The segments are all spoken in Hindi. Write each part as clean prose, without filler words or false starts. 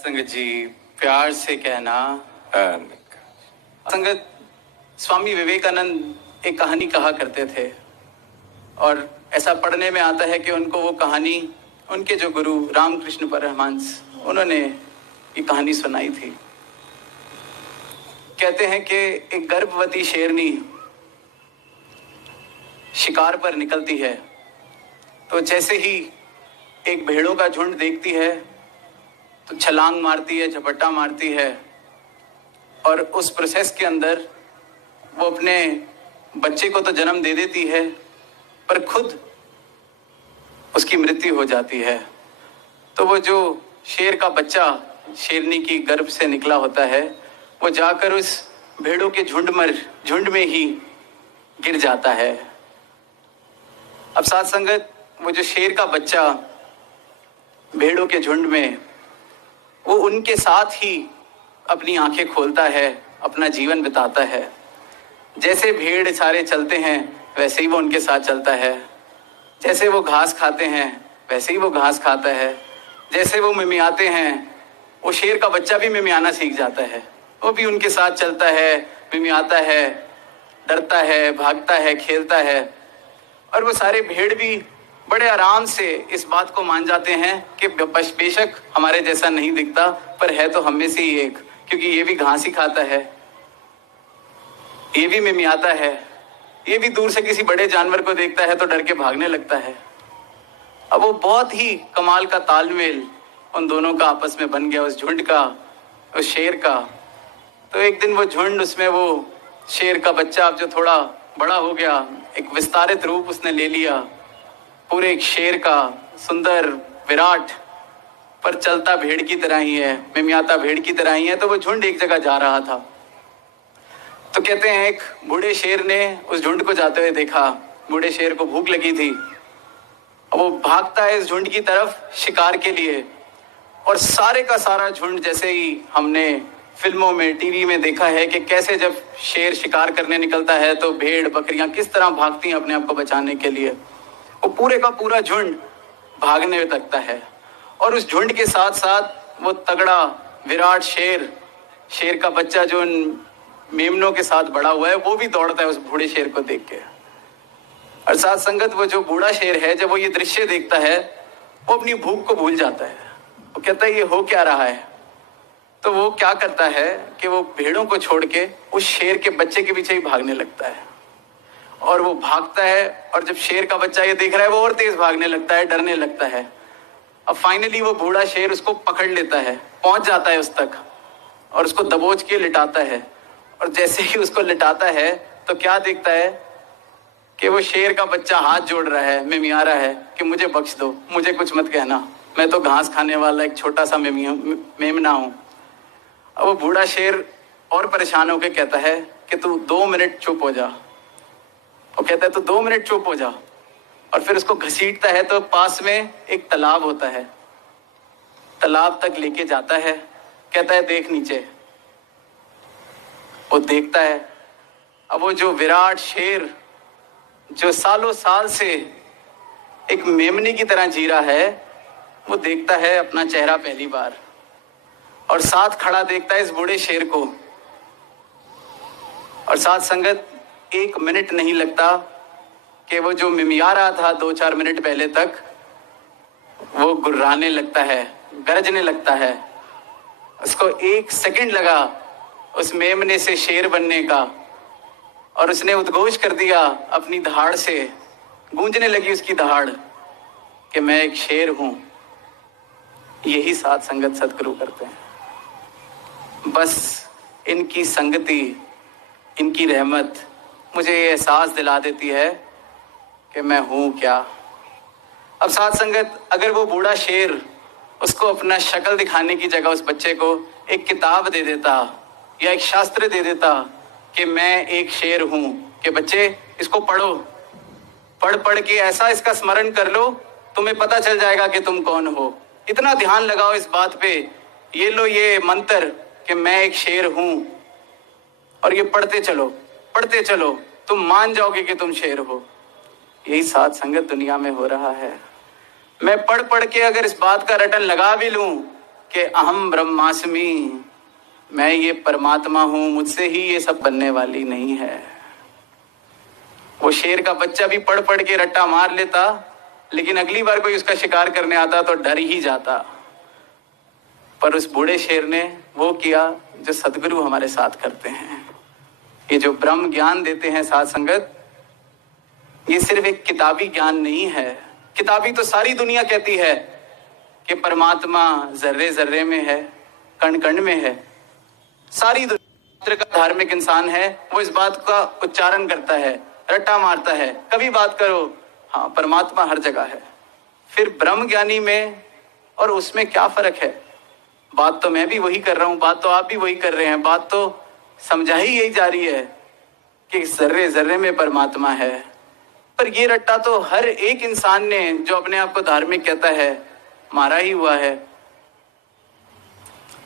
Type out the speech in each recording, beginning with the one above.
संगत जी, प्यार से कहना। संगत, स्वामी विवेकानंद एक कहानी कहा करते थे और ऐसा पढ़ने में आता है कि उनको वो कहानी उनके जो गुरु रामकृष्ण परमहंस उन्होंने ये कहानी सुनाई थी। कहते हैं कि एक गर्भवती शेरनी शिकार पर निकलती है तो जैसे ही एक भेड़ों का झुंड देखती है तो छलांग मारती है, झपट्टा मारती है और उस प्रोसेस के अंदर वो अपने बच्चे को तो जन्म दे देती है पर खुद उसकी मृत्यु हो जाती है। तो वो जो शेर का बच्चा शेरनी की गर्भ से निकला होता है वो जाकर उस भेड़ों के झुंड में ही गिर जाता है। अब साथ संगत, वो जो शेर का बच्चा भेड़ों के झुंड में वो उनके साथ ही अपनी आंखें खोलता है, अपना जीवन बिताता है। जैसे भेड़ सारे चलते हैं वैसे ही वो उनके साथ चलता है, जैसे वो घास खाते हैं वैसे ही वो घास खाता है, जैसे वो मिमियाते हैं वो शेर का बच्चा भी मिमियाना सीख जाता है। वो भी उनके साथ चलता है, मिमियाता है, डरता है, भागता है, खेलता है और वो सारे भेड़ भी बड़े आराम से इस बात को मान जाते हैं कि बेशक हमारे जैसा नहीं दिखता पर है तो हम में से ही एक, क्योंकि ये भी घास ही खाता है, ये भी मिमियाता है, ये भी दूर से किसी बड़े जानवर को देखता है तो डर के भागने लगता है। अब वो बहुत ही कमाल का तालमेल उन दोनों का आपस में बन गया, उस झुंड का, उस शेर का। तो एक दिन वो झुंड, उसमें वो शेर का बच्चा अब जो थोड़ा बड़ा हो गया, एक विस्तारित रूप उसने ले लिया, पूरे एक शेर का सुंदर विराट पर चलता भेड़ की तरह ही है, मिमियाता भेड़ की तरह ही है। तो वो झुंड एक जगह जा रहा था तो कहते हैं एक बूढ़े शेर ने उस झुंड को जाते हुए देखा। बूढ़े शेर को भूख लगी थी, वो भागता है इस झुंड की तरफ शिकार के लिए और सारे का सारा झुंड, जैसे ही हमने फिल्मों में, टीवी में देखा है कि कैसे जब शेर शिकार करने निकलता है तो भेड़ बकरियां किस तरह भागती हैं अपने आप को बचाने के लिए, वो पूरे का पूरा झुंड भागने लगता है और उस झुंड के साथ साथ वो तगड़ा विराट शेर का बच्चा जो उन मेमनों के साथ बड़ा हुआ है वो भी दौड़ता है उस बूढ़े शेर को देख के। और साथ संगत, वो जो बूढ़ा शेर है जब वो ये दृश्य देखता है वो अपनी भूख को भूल जाता है। वो कहता है ये हो क्या रहा है। तो वो क्या करता है कि वो भेड़ों को छोड़ के उस शेर के बच्चे के पीछे ही भागने लगता है और वो भागता है और जब शेर का बच्चा ये देख रहा है वो और तेज भागने लगता है, डरने लगता है। अब फाइनली वो बूढ़ा शेर उसको पकड़ लेता है, पहुंच जाता है उस तक और उसको दबोच के लिटाता है। और जैसे ही उसको लिटाता है तो क्या देखता है कि वो शेर का बच्चा हाथ जोड़ रहा है, मिमिया रहा है कि मुझे बख्श दो, मुझे कुछ मत कहना, मैं तो घास खाने वाला एक छोटा सा मेमना हूं। अब वो बूढ़ा शेर और परेशान होकर कहता है कि तू 2 मिनट चुप हो जा। वो कहता है तो 2 मिनट चुप हो जा और फिर उसको घसीटता है तो पास में एक तालाब होता है, तालाब तक लेके जाता है। कहता है देख नीचे। वो देखता है, अब वो जो विराट शेर जो सालों साल से एक मेमने की तरह जी रहा है वो देखता है अपना चेहरा पहली बार और साथ खड़ा देखता है इस बूढ़े शेर को। और साथ संगत, 1 मिनट नहीं लगता कि वो जो मिमिया रहा था 2-4 मिनट पहले तक वो गुर्राने लगता है, गरजने लगता है। उसको 1 सेकंड लगा उस मेमने से शेर बनने का और उसने उद्घोष कर दिया अपनी दहाड़ से, गूंजने लगी उसकी दहाड़ कि मैं एक शेर हूं। यही साथ संगत सदगुरु करते हैं। बस इनकी संगति, इनकी रहमत मुझे ये एहसास दिला देती है कि मैं हूं क्या। अब साथ संगत, अगर वो बूढ़ा शेर उसको अपना शक्ल दिखाने की जगह उस बच्चे को एक किताब दे देता या एक शास्त्र दे देता कि मैं एक शेर हूं, कि बच्चे इसको पढ़ो, पढ़ के ऐसा इसका स्मरण कर लो, तुम्हें पता चल जाएगा कि तुम कौन हो। इतना ध्यान लगाओ इस बात पे, ये लो ये मंत्र कि मैं एक शेर हूं और ये पढ़ते चलो, तुम मान जाओगे कि तुम शेर हो। यही साथ संगत दुनिया में हो रहा है। मैं पढ़ के अगर इस बात का रटन लगा भी लूं कि अहम ब्रह्मास्मि, मैं ये परमात्मा हूं, मुझसे ही ये सब बनने वाली नहीं है। वो शेर का बच्चा भी पढ़ पढ़ के रट्टा मार लेता, लेकिन अगली बार कोई उसका शिकार करने आता तो डर ही जाता। पर उस बूढ़े शेर ने वो किया जो सदगुरु हमारे साथ करते हैं। ये जो ब्रह्म ज्ञान देते हैं साध संगत, ये सिर्फ एक किताबी ज्ञान नहीं है। किताबी तो सारी दुनिया कहती है कि परमात्मा जर्रे जर्रे में है, कण कण में है। सारी दुनिया का धार्मिक इंसान है, वो इस बात का उच्चारण करता है, रट्टा मारता है, कभी बात करो, हाँ परमात्मा हर जगह है। फिर ब्रह्म ज्ञानी में और उसमें क्या फर्क है? बात तो मैं भी वही कर रहा हूं, बात तो आप भी वही कर रहे हैं, बात तो समझाई यही जा रही है कि जर्रे जर्रे में परमात्मा है। पर ये रट्टा तो हर एक इंसान ने, जो अपने आप को धार्मिक कहता है, मारा ही हुआ है।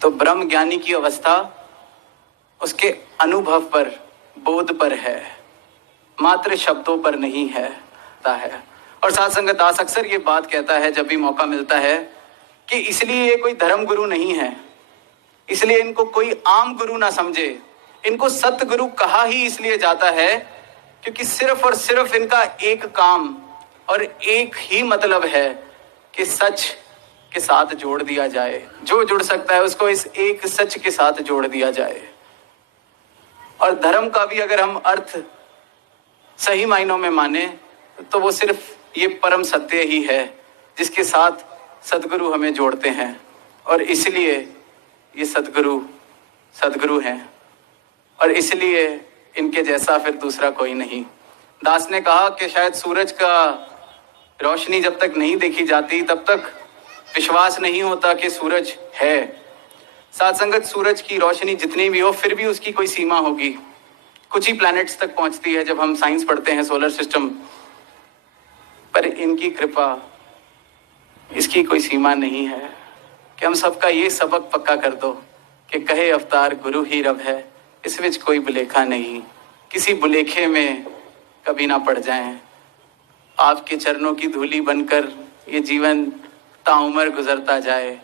तो ब्रह्म ज्ञानी की अवस्था उसके अनुभव पर, बोध पर है, मात्र शब्दों पर नहीं है। और साध संगत दास अक्सर ये बात कहता है जब भी मौका मिलता है कि इसलिए ये कोई धर्म गुरु नहीं है, इसलिए इनको कोई आम गुरु ना समझे। इनको सतगुरु कहा ही इसलिए जाता है क्योंकि सिर्फ और सिर्फ इनका एक काम और एक ही मतलब है कि सच के साथ जोड़ दिया जाए। जो जुड़ सकता है उसको इस एक सच के साथ जोड़ दिया जाए। और धर्म का भी अगर हम अर्थ सही मायनों में माने तो वो सिर्फ ये परम सत्य ही है जिसके साथ सदगुरु हमें जोड़ते हैं। और इसलिए ये सदगुरु हैं, और इसलिए इनके जैसा फिर दूसरा कोई नहीं। दास ने कहा कि शायद सूरज का रोशनी जब तक नहीं देखी जाती तब तक विश्वास नहीं होता कि सूरज है। साथ संगत सूरज की रोशनी जितनी भी हो फिर भी उसकी कोई सीमा होगी, कुछ ही प्लैनेट्स तक पहुंचती है जब हम साइंस पढ़ते हैं, सोलर सिस्टम। पर इनकी कृपा, इसकी कोई सीमा नहीं है कि हम सबका ये सबक पक्का कर दो कि कहे अवतार गुरु ही रब है, इस विच कोई बुलेखा नहीं, किसी बुलेखे में कभी ना पड़ जाएं। आपके चरणों की धूली बनकर ये जीवन ताउम्र गुजरता जाए,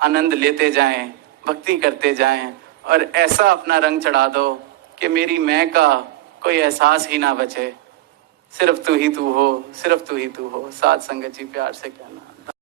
आनंद लेते जाएं, भक्ति करते जाएं, और ऐसा अपना रंग चढ़ा दो कि मेरी मैं का कोई एहसास ही ना बचे। सिर्फ तू ही तू हो, सिर्फ तू ही तू हो। साध संगत जी प्यार से कहना।